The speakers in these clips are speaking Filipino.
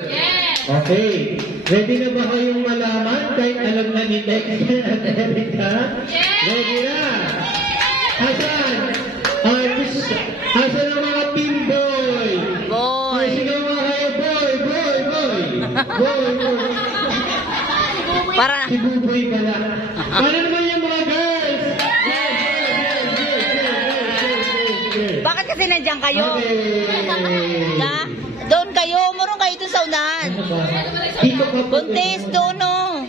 Okay. Ready na ba kayong malaman kahit alam na ni Dexter at Erica? Ready na? Hasan? Hasan ang mga team boy? Boy. Sige mga kayo, boy. Boy. Para. Si Buboy pala. Paano naman yung mga girls? Bakit kasi nandiyan kayo? Okay. Doon kayo, umurong kayo doon sa unahan. Buntis, doon o.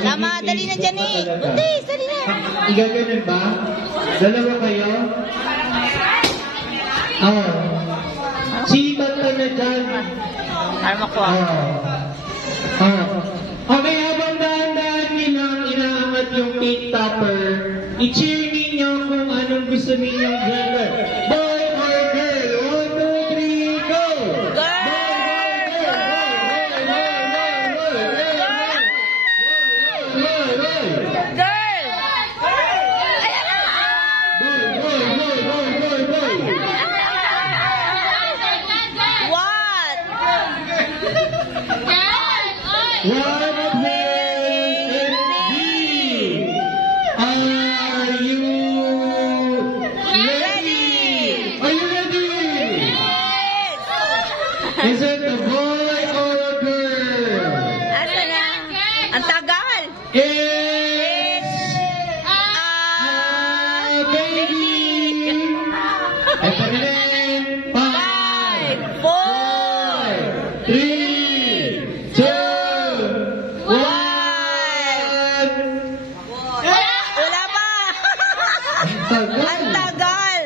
Tama, dali na dyan eh. Buntis, dali na. Igaganon ba? Dalawa kayo? Sipat ka na dyan. Ano makuha? Okay, habang dahan-dahan nilang inaangat yung pink topper, i-cheer ninyo kung anong gusto ninyong gender. Boy or girl? 1, 2, 3, go! What will it be? Are you ready? Are you ready? Is it a boy or a girl? Asa na? Ang tagal. It's a baby. Ito na rin. 5, 4, 3, 2, wala pa! Ang tagal!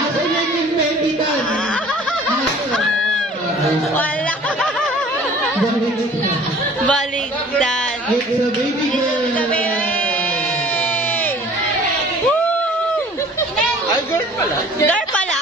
Ako yan yung meditan. Wala! Baligtad! It's a baby girl. Ay, girl pala! Girl pala?